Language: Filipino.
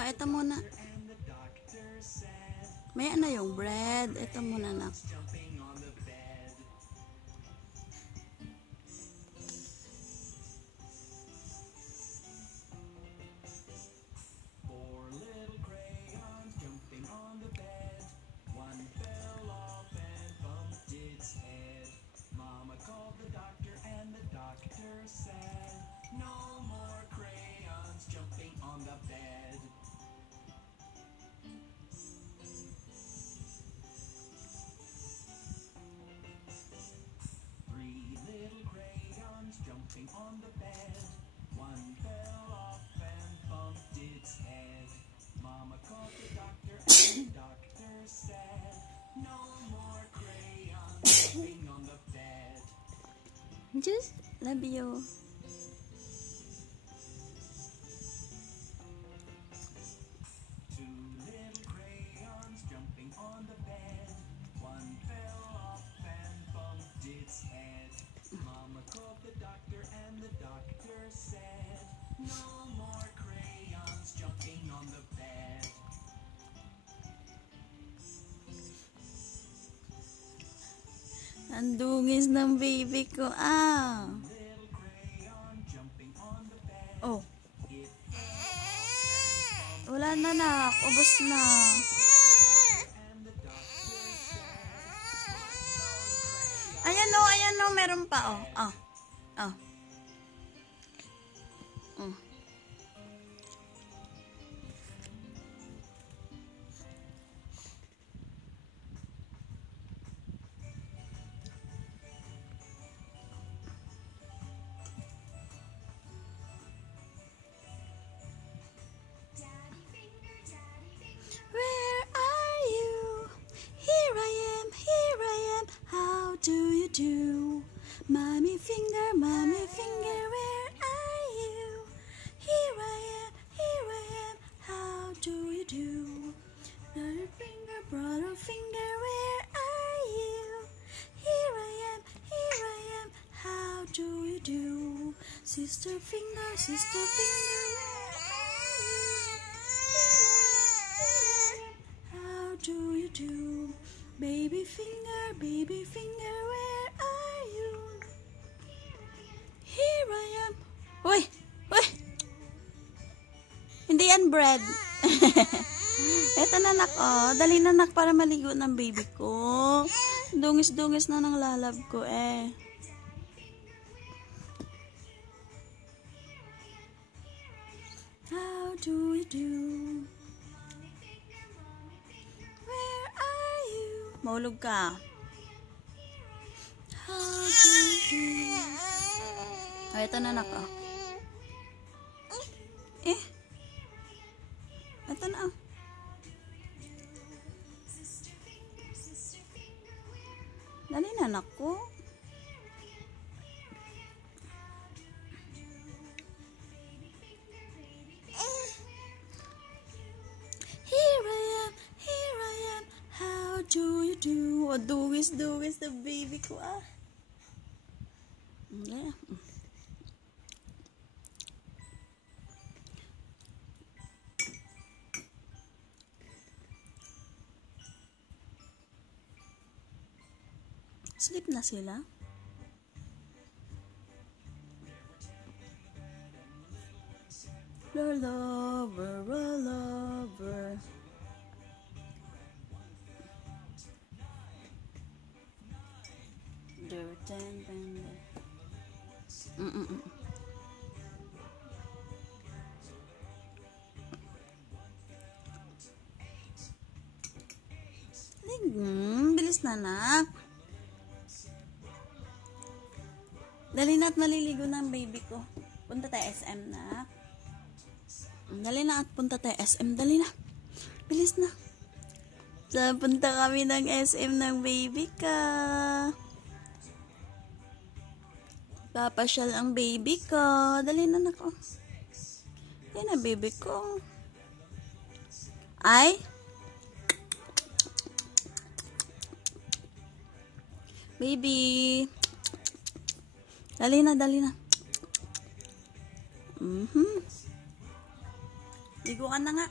Ito muna. Maya na yung bread. Ito muna, nak. On the bed, one fell off and bumped its head. Mama called the doctor and the doctor said, no more crayons jumping on the bed. Just love you. Two little crayons jumping on the bed. One fell off and bumped its head. Mama called the doctor and the doctor said, no more crayons jumping on the bed. Ang dungis ng baby ko. Little crayon jumping on the bed. Oh. Wala na, nak. Ubos na. And the doctor said, Ayan o. Meron pa, oh. Oh. Where are you? Here I am. How do you do? Mommy finger, where are you? Here I am. How do you do? Brother finger, where are you? Here I am. How do you do? Sister finger, where are you? How do you do? Baby finger, where are you? Here I am. Uy! Hindi yan bread. Eto na, nak, oh. Dali na, nak, para maligo ng baby ko. Dungis-dungis na ng lalab ko, eh. How do you do? Where are you? Mahulog ka. How do you do? Eto na, nak, oh. Eto na, oh. Dali na, anak ko. Here I am. How do you do? Oh, duwis the baby ko, ah. Yeah. Sleep na sila. Roll over. Dirt and bend. Bilis na, nak. Dali na at maliligo na ang baby ko. Punta tayo SM, nak. Dali na at punta tayo SM. Dali na. Bilis na. So, punta kami ng SM ng baby ka. Papasyal ang baby ko. Dali na, nako. Dali na, baby ko. Ay. Baby. Dali na. Ligo ka na nga.